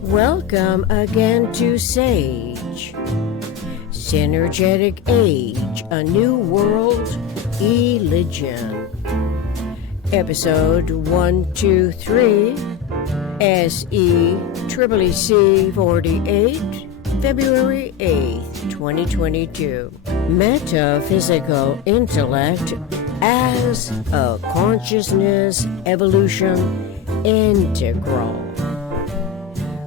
Welcome again to Sage. Synergetic Age, a New World Religion. Episode 123, SECCC 48, February 8th, 2022. Metaphysical Intellect as a Consciousness Evolution Integral.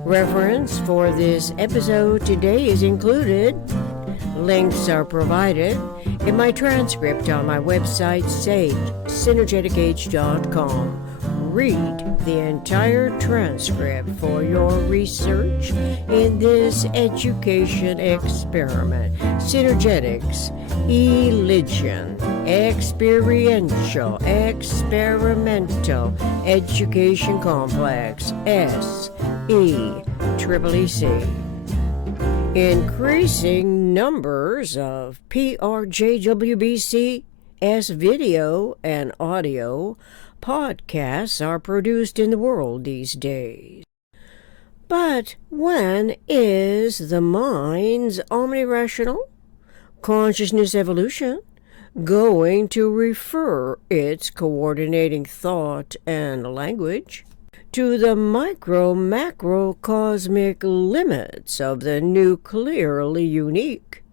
Reference for this episode today is included. Links are provided in my transcript on my website, synergetic.com. Read the entire transcript for your research in this education experiment. Synergetics, religion, experiential, experimental, education complex, SECCC. Increasing numbers of PRJWBCS video and audio podcasts are produced in the world these days. But when is the mind's omnirational consciousness evolution going to refer its coordinating thought and language to the micro-macro cosmic limits of the nuclearly unique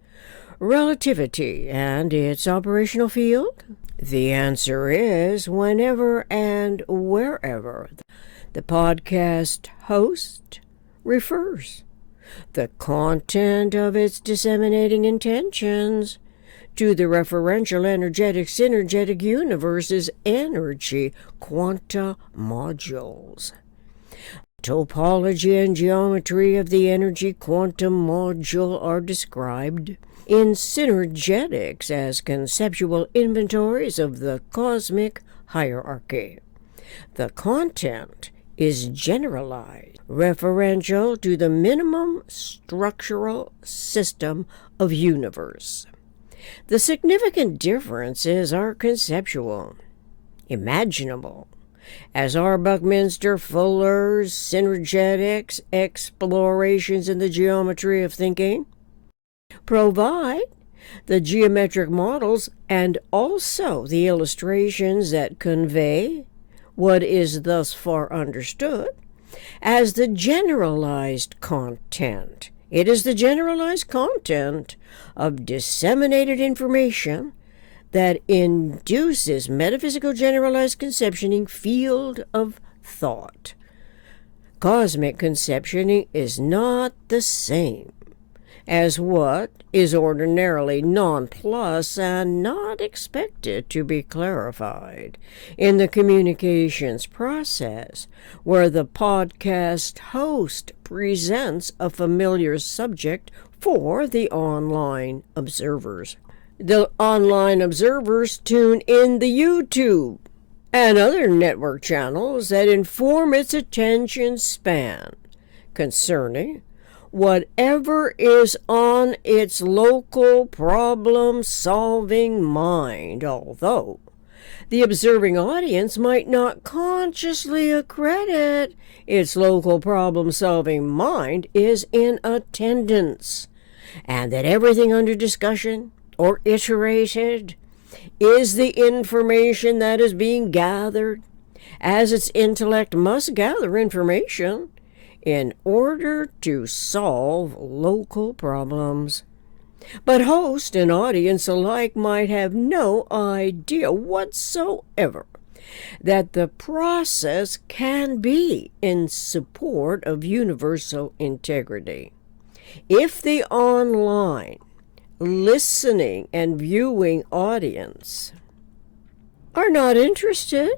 relativity and its operational field? The answer is whenever and wherever the podcast host refers the content of its disseminating intentions to the referential energetic-synergetic universe's energy quanta modules. Topology and geometry of the energy quantum module are described in Synergetics as conceptual inventories of the cosmic hierarchy. The content is generalized, referential to the minimum structural system of universe. The significant differences are conceptual, imaginable, as are Buckminster Fuller's Synergetics explorations in the geometry of thinking, provide the geometric models and also the illustrations that convey what is thus far understood as the generalized content. It is the generalized content of disseminated information that induces metaphysical generalized conceptioning field of thought. Cosmic conceptioning is not the same as what is ordinarily nonplus and not expected to be clarified in the communications process, where the podcast host presents a familiar subject for the online observers. The online observers tune in the YouTube and other network channels that inform its attention span concerning whatever is on its local problem-solving mind, although the observing audience might not consciously accredit its local problem-solving mind is in attendance, and that everything under discussion or iterated is the information that is being gathered, as its intellect must gather information in order to solve local problems. But host and audience alike might have no idea whatsoever that the process can be in support of universal integrity. If the online listening and viewing audience are not interested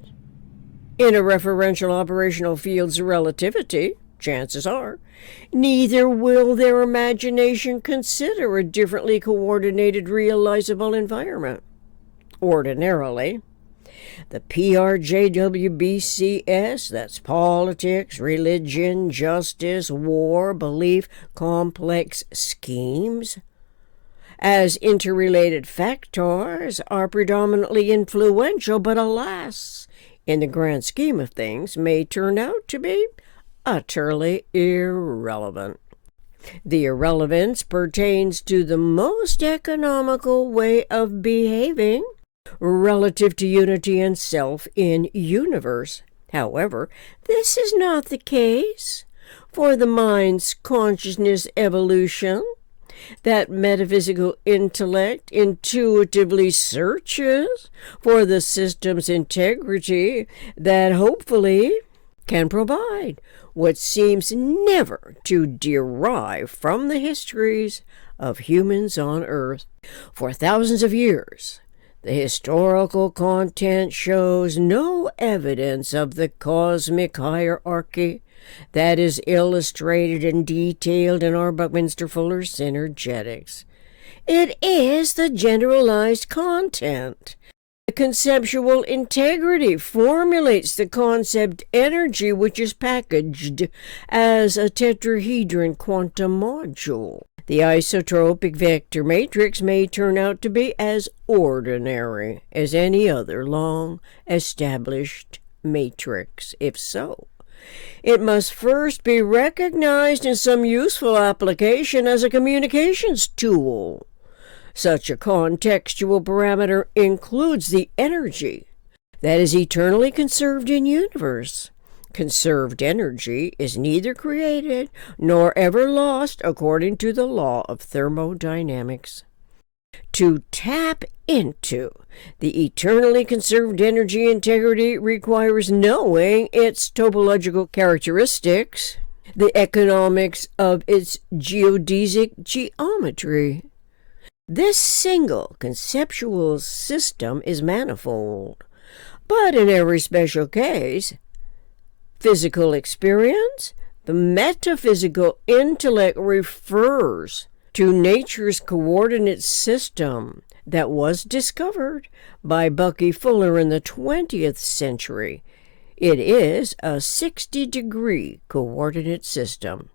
in a referential operational field's relativity, chances are, neither will their imagination consider a differently coordinated, realizable environment. Ordinarily, the PRJWBCS, that's politics, religion, justice, war, belief, complex schemes, as interrelated factors are predominantly influential, but alas, in the grand scheme of things, may turn out to be utterly irrelevant. The irrelevance pertains to the most economical way of behaving relative to unity and self in universe. However, this is not the case for the mind's consciousness evolution. That metaphysical intellect intuitively searches for the system's integrity that hopefully can provide what seems never to derive from the histories of humans on Earth. For thousands of years, the historical content shows no evidence of the cosmic hierarchy that is illustrated and detailed in our Buckminster Fuller's Synergetics. It is the generalized content. The conceptual integrity formulates the concept energy, which is packaged as a tetrahedron quantum module. The isotropic vector matrix may turn out to be as ordinary as any other long-established matrix. If so, it must first be recognized in some useful application as a communications tool. Such a contextual parameter includes the energy that is eternally conserved in universe. Conserved energy is neither created nor ever lost according to the law of thermodynamics. To tap into the eternally conserved energy integrity requires knowing its topological characteristics, the economics of its geodesic geometry. This single conceptual system is manifold, but in every special case, physical experience, the metaphysical intellect refers to nature's coordinate system that was discovered by Bucky Fuller in the 20th century. It is a 60-degree coordinate system.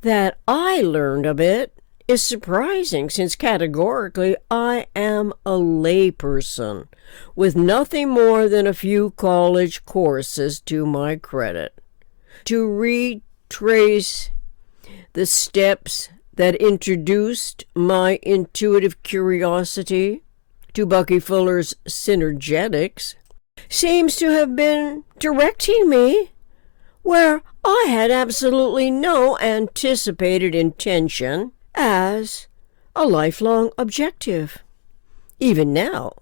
That I learned of it is surprising, since categorically I am a layperson with nothing more than a few college courses to my credit. To retrace the steps that introduced my intuitive curiosity to Bucky Fuller's Synergetics seems to have been directing me where I had absolutely no anticipated intention as a lifelong objective. Even now,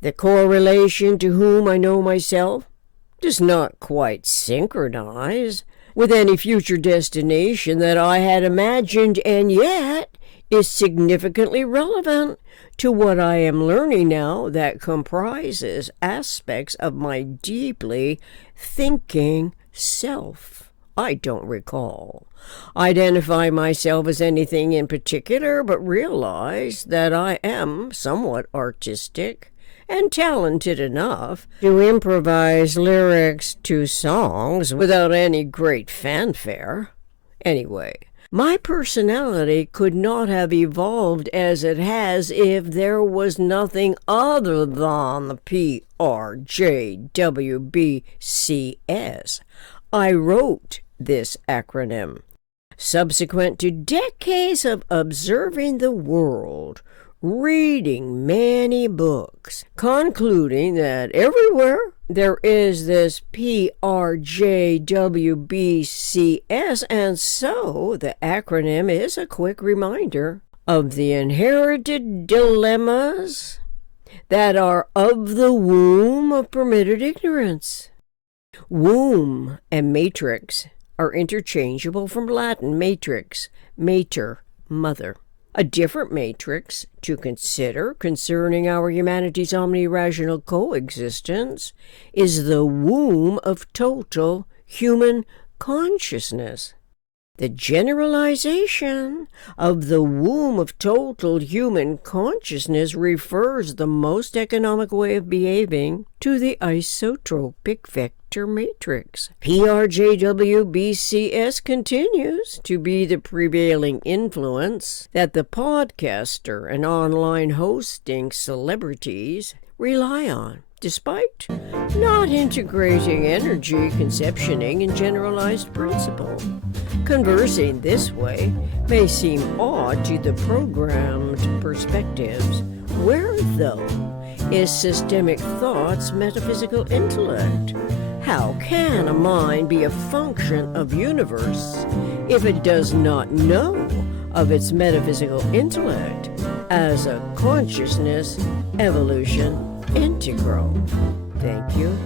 the correlation to whom I know myself does not quite synchronize with any future destination that I had imagined, and yet is significantly relevant to what I am learning now that comprises aspects of my deeply thinking self. I don't recall identify myself as anything in particular, but realize that I am somewhat artistic and talented enough to improvise lyrics to songs without any great fanfare. Anyway, my personality could not have evolved as it has if there was nothing other than the PRJWBCS. I wrote this acronym subsequent to decades of observing the world, reading many books, concluding that everywhere there is this PRJWBCS, and so the acronym is a quick reminder of the inherited dilemmas that are of the womb of permitted ignorance. Womb and matrix are interchangeable from Latin matrix, mater, mother. A different matrix to consider concerning our humanity's omnirational coexistence is the womb of total human consciousness. The generalization of the womb of total human consciousness refers the most economic way of behaving to the isotropic vector factor matrix. PRJWBCS continues to be the prevailing influence that the podcaster and online hosting celebrities rely on, despite not integrating energy conceptioning and generalized principle. Conversing this way may seem odd to the programmed perspectives. Where, though, is systemic thought's metaphysical intellect? How can a mind be a function of universe if it does not know of its metaphysical intellect as a consciousness evolution integral? Thank you.